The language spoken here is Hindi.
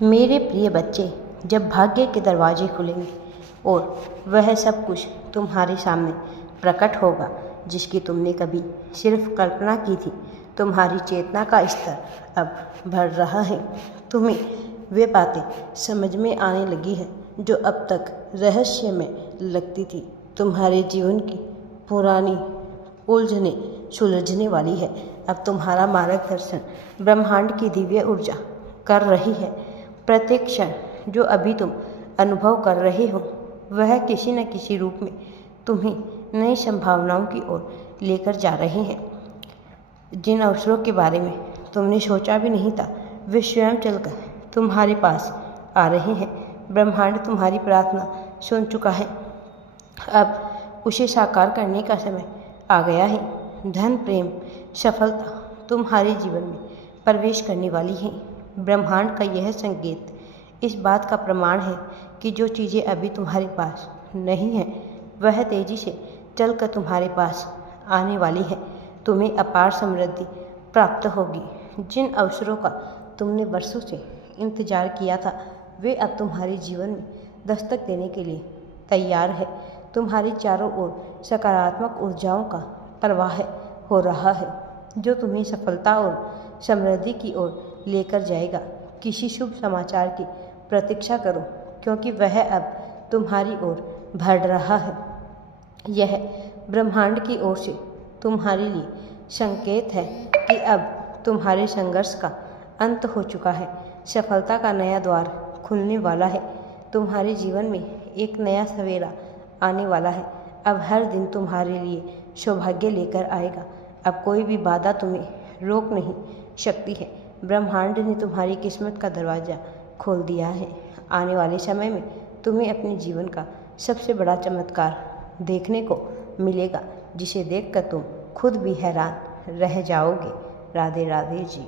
मेरे प्रिय बच्चे, जब भाग्य के दरवाजे खुलेंगे और वह सब कुछ तुम्हारे सामने प्रकट होगा जिसकी तुमने कभी सिर्फ कल्पना की थी, तुम्हारी चेतना का स्तर अब बढ़ रहा है। तुम्हें वे बातें समझ में आने लगी है जो अब तक रहस्य में लगती थी। तुम्हारे जीवन की पुरानी उलझने सुलझने वाली है। अब तुम्हारा मार्गदर्शन ब्रह्मांड की दिव्य ऊर्जा कर रही है। प्रत्येक क्षण जो अभी तुम अनुभव कर रहे हो वह किसी न किसी रूप में तुम्हें नई संभावनाओं की ओर लेकर जा रहे हैं। जिन अवसरों के बारे में तुमने सोचा भी नहीं था वे स्वयं चलकर तुम्हारे पास आ रहे हैं। ब्रह्मांड तुम्हारी प्रार्थना सुन चुका है, अब उसे साकार करने का समय आ गया है। धन, प्रेम, सफलता तुम्हारे जीवन में प्रवेश करने वाली है। ब्रह्मांड का यह संकेत इस बात का प्रमाण है कि जो चीज़ें अभी तुम्हारे पास नहीं हैं वह तेजी से चलकर तुम्हारे पास आने वाली है। तुम्हें अपार समृद्धि प्राप्त होगी। जिन अवसरों का तुमने वर्षों से इंतजार किया था वे अब तुम्हारे जीवन में दस्तक देने के लिए तैयार है। तुम्हारे चारों ओर सकारात्मक ऊर्जाओं का प्रवाह हो रहा है जो तुम्हें सफलता और समृद्धि की ओर लेकर जाएगा। किसी शुभ समाचार की प्रतीक्षा करो क्योंकि वह अब तुम्हारी ओर बढ़ रहा है। यह ब्रह्मांड की ओर से तुम्हारे लिए संकेत है कि अब तुम्हारे संघर्ष का अंत हो चुका है। सफलता का नया द्वार खुलने वाला है। तुम्हारे जीवन में एक नया सवेरा आने वाला है। अब हर दिन तुम्हारे लिए सौभाग्य लेकर आएगा। अब कोई भी बाधा तुम्हें रोक नहीं सकती है। ब्रह्मांड ने तुम्हारी किस्मत का दरवाज़ा खोल दिया है। आने वाले समय में तुम्हें अपने जीवन का सबसे बड़ा चमत्कार देखने को मिलेगा जिसे देखकर तुम खुद भी हैरान रह जाओगे। राधे राधे जी।